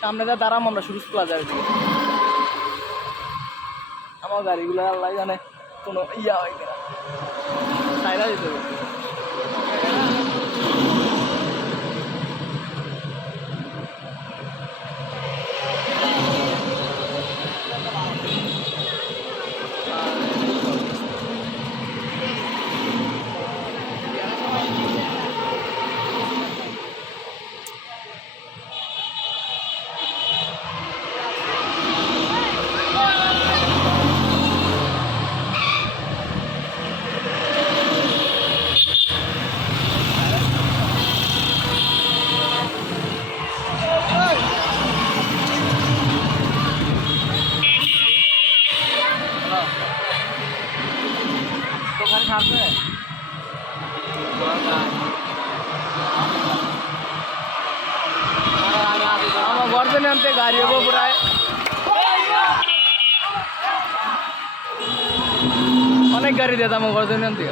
সামনে যা দাঁড়াম আমরা সুরুজ প্লাজার দিকে। আমার গাড়িগুলো আল্লাহ জানে কোনো ইয়া হয় কিনা, সাইরা দিতে হবে। দোকান খাবে আমার বর্ধনে আনতে গাড়ি হবো প্রায় অনেক গাড়ি দিতাম আমার বর্ধনে আনতে।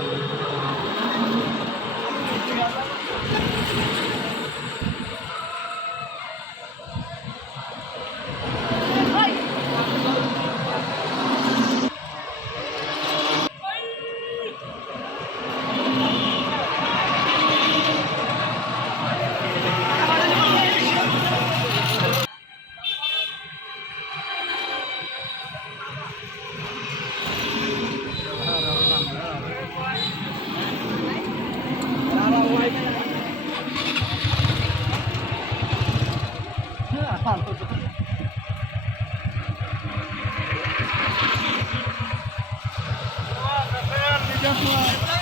Just